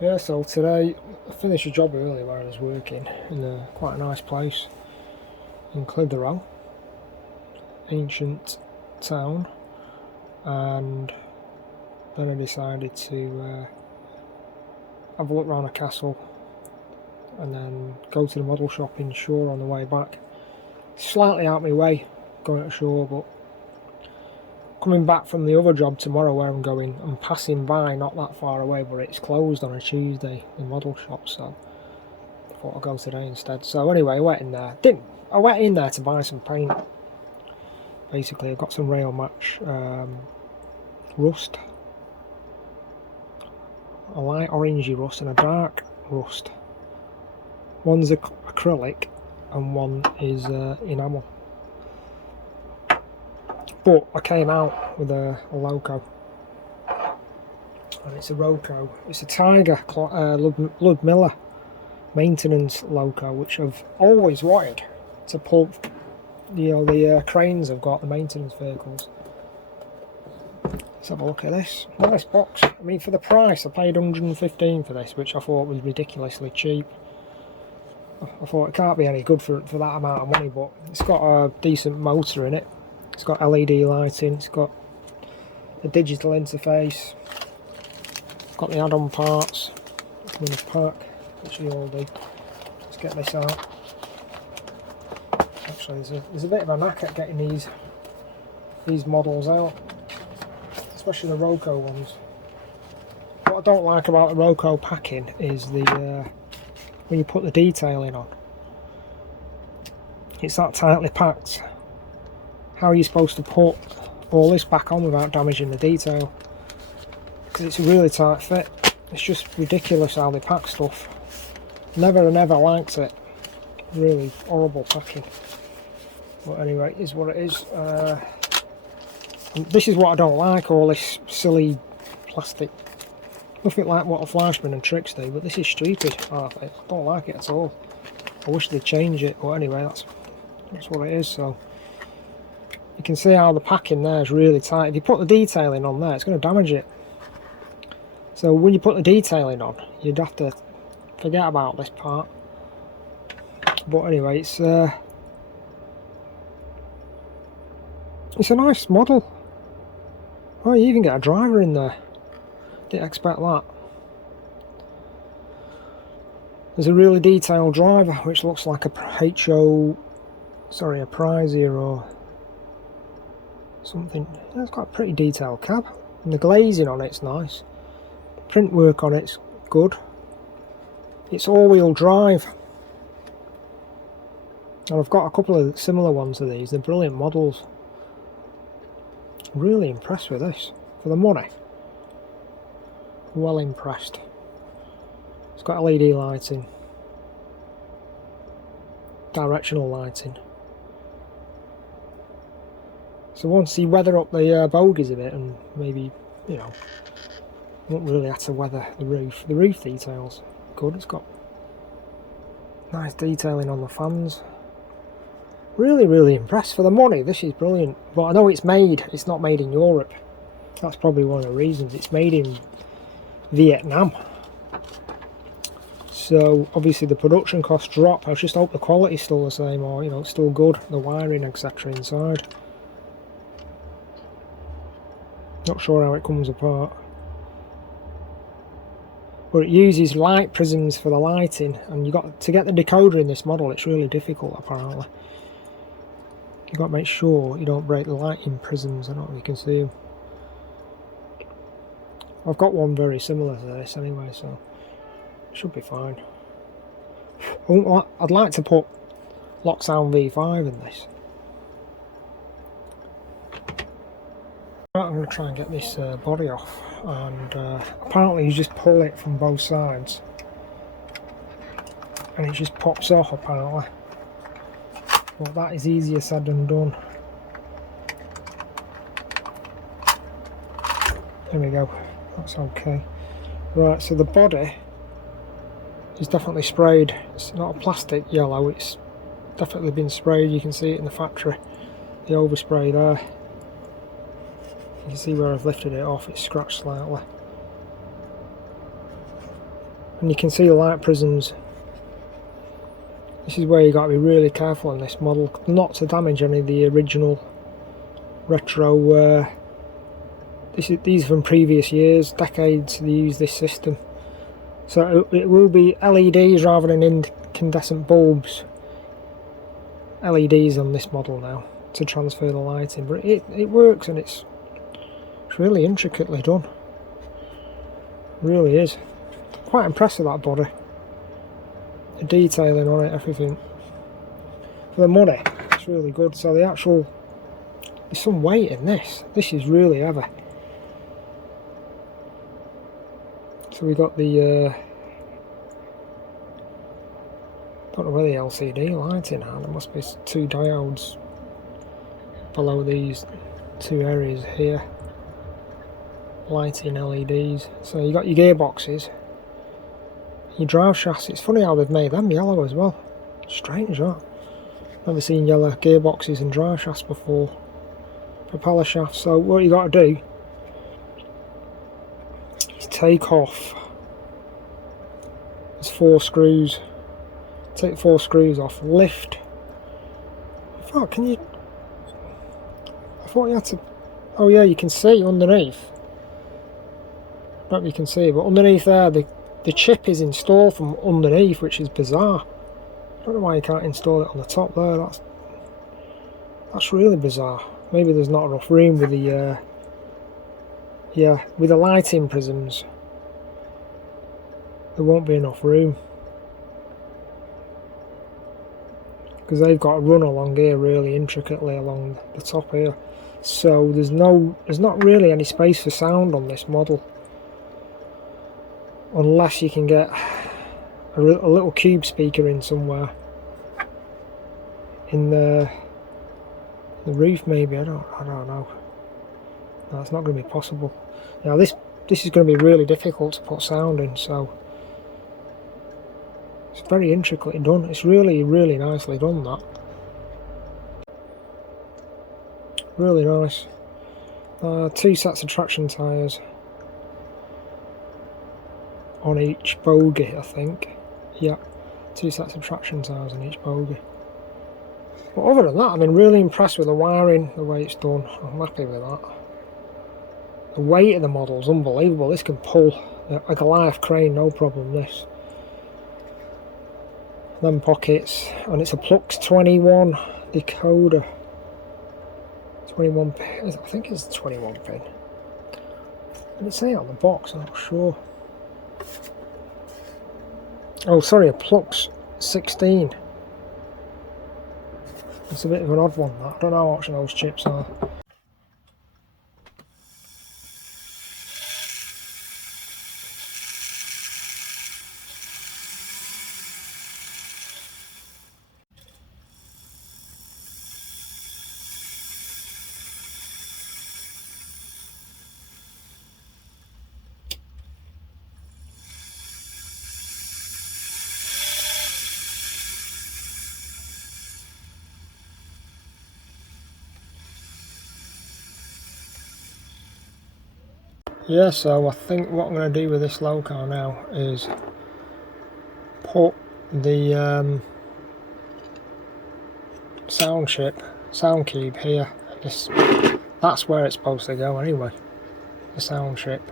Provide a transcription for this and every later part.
Yeah, so today I finished a job earlier where I was working in quite a nice place in Clitheroe, ancient town, and then I decided to have a look around a castle and then go to the model shop in Shore on the way back. Slightly out my way going to Shore, but coming back from the other job tomorrow where I'm going, I'm passing by not that far away, but it's closed on a Tuesday, the model shop, so I thought I'd go today instead. So anyway, I went in there. I went in there to buy some paint. Basically, I got some rail match rust, a light orangey rust and a dark rust. One's acrylic and one is enamel. But I came out with a loco, and it's a Roco. It's a Tiger Ludmilla maintenance loco, which I've always wanted to pull. The cranes I've got, the maintenance vehicles. Let's have a look at this. Nice box. I mean, for the price, I paid 115 for this, which I thought was ridiculously cheap. I thought it can't be any good for that amount of money, but it's got a decent motor in it. It's got LED lighting, it's got a digital interface, it's got the add-on parts in a pack, which you all do. Let's get this out. Actually, there's a bit of a knack at getting these models out, especially the Roco ones. What I don't like about the Roco packing is the when you put the detailing on, it's that tightly packed. How are you supposed to put all this back on without damaging the detail? Because it's a really tight fit. It's just ridiculous how they pack stuff. Never liked it. Really horrible packing. But anyway, it is what it is. This is what I don't like, all this silly plastic. Nothing like what a Fleischmann and Tricks do, but this is stupid. I don't like it at all. I wish they'd change it, but anyway, that's what it is. So you can see how the packing there is really tight. If you put the detailing on there, it's going to damage it. So when you put the detailing on, you'd have to forget about this part. But anyway, it's a nice model. Oh, you even get a driver in there. Didn't expect that. There's a really detailed driver, which looks like a Prizier or something. It's got a pretty detailed cab, and the glazing on it's nice. Print work on it's good. It's all-wheel drive, and I've got a couple of similar ones of these. They're brilliant models. Really impressed with this for the money. Well impressed. It's got LED lighting, directional lighting. So once you weather up the bogies a bit, and maybe, you know, you won't really have to weather the roof. The roof detail's good. It's got nice detailing on the fans. Really impressed. For the money, this is brilliant. But I know it's not made in Europe. That's probably one of the reasons. It's made in Vietnam. So obviously the production costs drop. I just hope the quality's still the same, or, you know, it's still good. The wiring, etc. inside. Not sure how it comes apart. But it uses light prisms for the lighting, and to get the decoder in this model, it's really difficult apparently. You've got to make sure you don't break the lighting prisms. I don't know if you can see them. I've got one very similar to this anyway, so it should be fine. I'd like to put Locksound V5 in this. Right, I'm going to try and get this body off, and apparently you just pull it from both sides and it just pops off apparently. Well, that is easier said than done. There we go, that's okay. Right, so the body is definitely sprayed. It's not a plastic yellow, it's definitely been sprayed. You can see it in the factory, the overspray there. You can see where I've lifted it off, it's scratched slightly. and you can see the light prisms. This is where you got to be really careful on this model, not to damage any of the original retro. These are from previous years, decades. They use this system, so it will be LEDs rather than incandescent bulbs. LEDs on this model now to transfer the lighting, but it works, and it's really intricately done. It really is. Quite impressed with that body. The detailing on it, everything. For the money, it's really good. So there's some weight in this. This is really heavy. So we got the don't know where the LCD lighting are. There must be 2 diodes below these 2 areas here. Lighting LEDs. So you got your gearboxes, your drive shafts. It's funny how they've made them yellow as well. Strange, that. Never seen yellow gearboxes and drive shafts before. Propeller shafts. So what you got to do is take off. There's 4 screws. Take 4 screws off. Lift. I thought you had to. Oh yeah, you can see underneath. I don't know if you can see, but underneath there, the chip is installed from underneath, which is bizarre. I don't know why you can't install it on the top there. That's really bizarre. Maybe there's not enough room with the with the lighting prisms. There won't be enough room because they've got to run along here really intricately along the top here. So there's not really any space for sound on this model, unless you can get a little cube speaker in somewhere in the roof, maybe. I don't know. No, it's not going to be possible. Now this is going to be really difficult to put sound in, so it's very intricately done. It's really nicely done, that. Really nice. 2 sets of traction tyres on each bogie, I think. Yeah, 2 sets of traction tyres on each bogie. But other than that, I've been really impressed with the wiring, the way it's done. I'm happy with that. The weight of the model is unbelievable. This can pull a Goliath crane, no problem, this. Them pockets, and it's a Plux 21 decoder. 21 pin, I think it's 21 pin. Did it say it on the box? I'm not sure. Oh, sorry, a Plux 16. It's a bit of an odd one, that. I don't know how much those chips are. Yeah, so I think what I'm going to do with this loco now is put the sound cube here. That's where it's supposed to go anyway, the sound chip.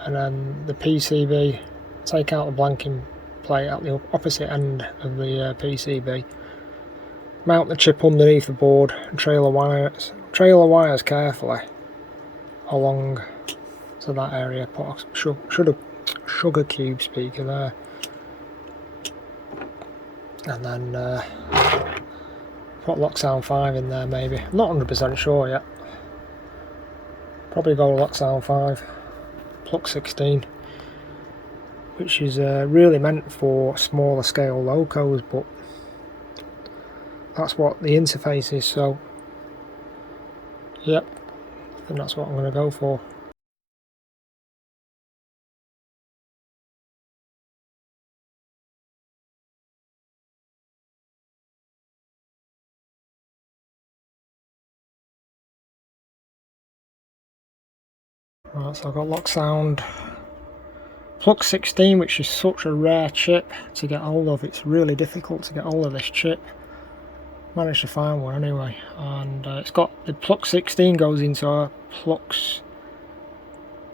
And then the PCB, take out the blanking plate at the opposite end of the PCB. Mount the chip underneath the board and trail the wires carefully along to that area. Put a sugar cube speaker there, and then put Lock Sound 5 in there maybe. I'm not 100% sure yet. Probably go Lock Sound 5, Plux 16, which is really meant for smaller scale locos, but that's what the interface is, so yep, I think that's what I'm going to go for. Right, so I've got Lock Sound Plux 16, which is such a rare chip to get hold of. It's really difficult to get hold of this chip. Managed to find one anyway, and it's got the Plux 16 goes into a Plux,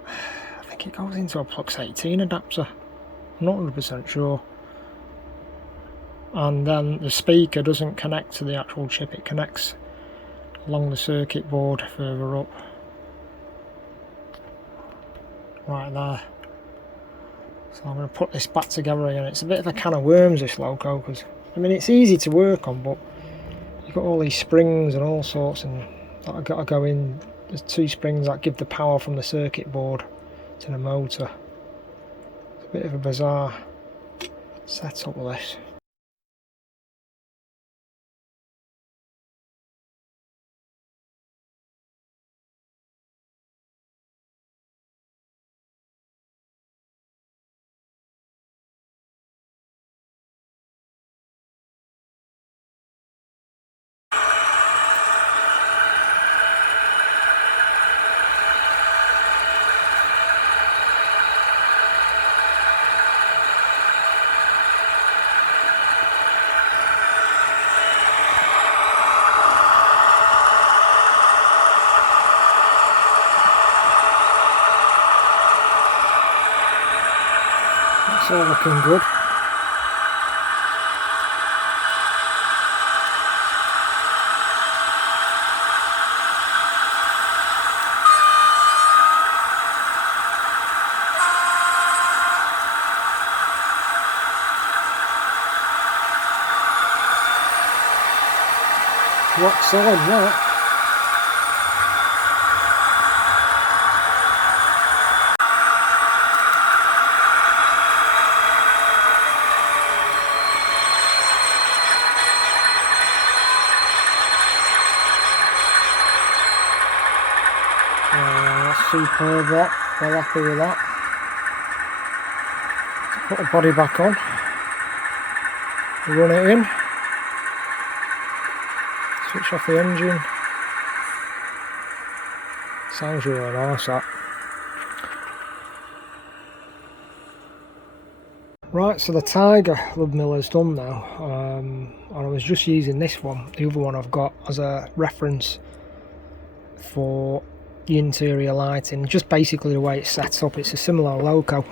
I think it goes into a Plux 18 adapter. I'm not 100% sure. And then the speaker doesn't connect to the actual chip, it connects along the circuit board further up. Right there. So I'm going to put this back together again. It's a bit of a can of worms, this loco, because I mean it's easy to work on, but you've got all these springs and all sorts, and that I've got to go in. There's 2 springs that give the power from the circuit board to the motor. It's a bit of a bizarre setup, this. It's all looking good. Rock solid, that. Superb, that. Well happy with that. Put the body back on. Run it in. Switch off the engine. Sounds really nice, that. Right, so the Tiger Ludmilla's done now, and I was just using this one, the other one I've got, as a reference for the interior lighting. Just basically the way it's set up. It's a similar loco,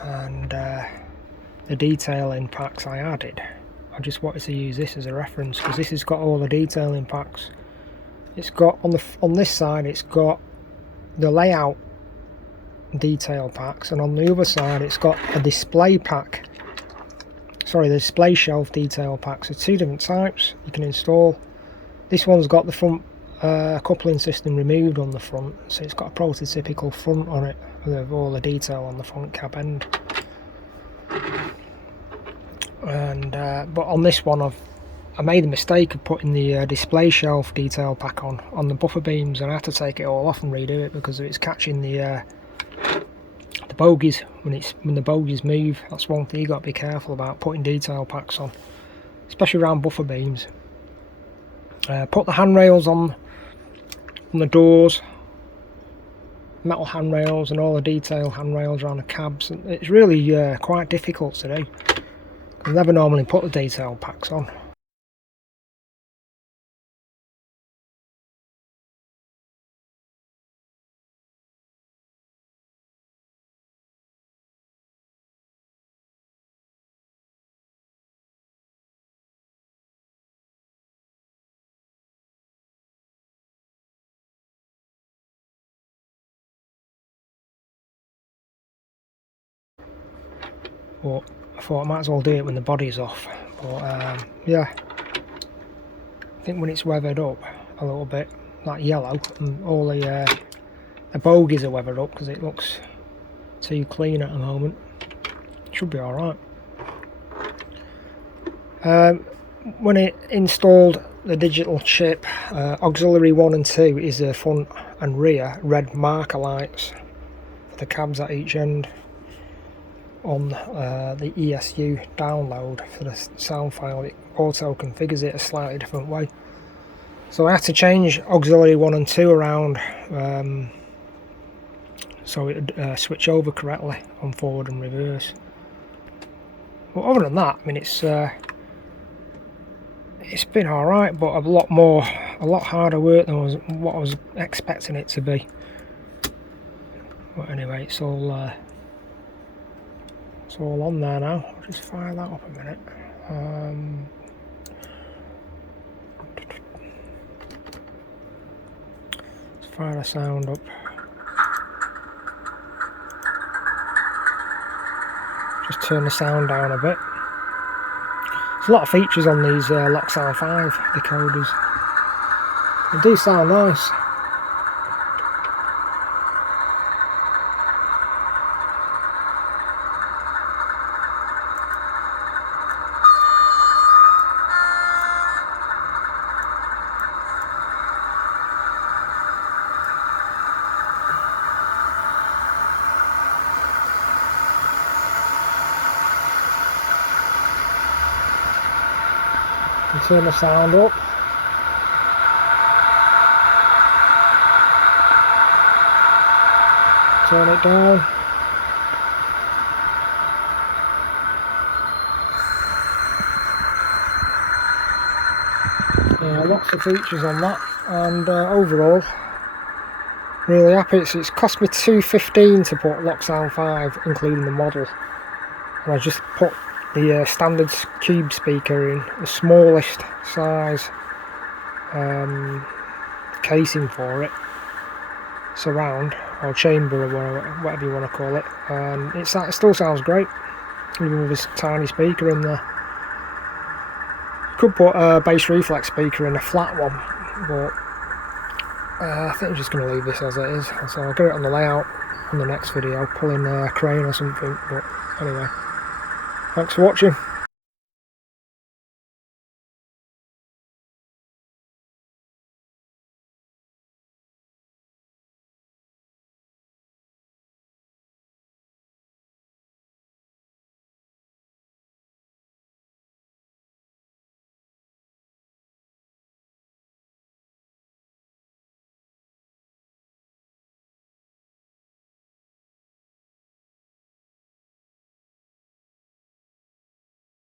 and the detailing packs I added, I just wanted to use this as a reference because this has got all the detailing packs. It's got on this side, it's got the layout detail packs, and on the other side it's got a display pack, sorry, the display shelf detail packs. So 2 different types you can install. This one's got the front coupling system removed on the front, so it's got a prototypical front on it with all the detail on the front cab end. And but on this one I made the mistake of putting the display shelf detail pack on the buffer beams, and I had to take it all off and redo it because it's catching the bogies when the bogies move. That's one thing you got to be careful about, putting detail packs on, especially around buffer beams. Put the handrails on the doors, metal handrails, and all the detail handrails around the cabs. It's really quite difficult to do. I never normally put the detail packs on. But I thought I might as well do it when the body's off. But yeah, I think when it's weathered up a little bit, like yellow, and all the bogies are weathered up because it looks too clean at the moment, it should be alright. When it installed the digital chip, auxiliary 1 and 2 is the front and rear red marker lights for the cabs at each end. On the ESU download for the sound file, it auto configures it a slightly different way, so I had to change auxiliary 1 and 2 around so it would switch over correctly on forward and reverse. But other than that, I mean, it's been alright, but a lot harder work than what I was expecting it to be. But anyway, it's all on there now. I'll just fire that up a minute. Let's fire the sound up. Just turn the sound down a bit. There's a lot of features on these Loxal 5 decoders. They do sound nice. Turn the sound up. Turn it down. Yeah, lots of features on that, and overall, really happy. It's cost me $2.15 to put Loxal 5, including the model, and I just put the standard cube speaker in the smallest size casing for it, surround or chamber or whatever you want to call it, and it still sounds great even with this tiny speaker in there. Could put a bass reflex speaker in a flat one, but I think I'm just going to leave this as it is, so I'll get it on the layout on the next video, pull in a crane or something. But anyway, thanks for watching.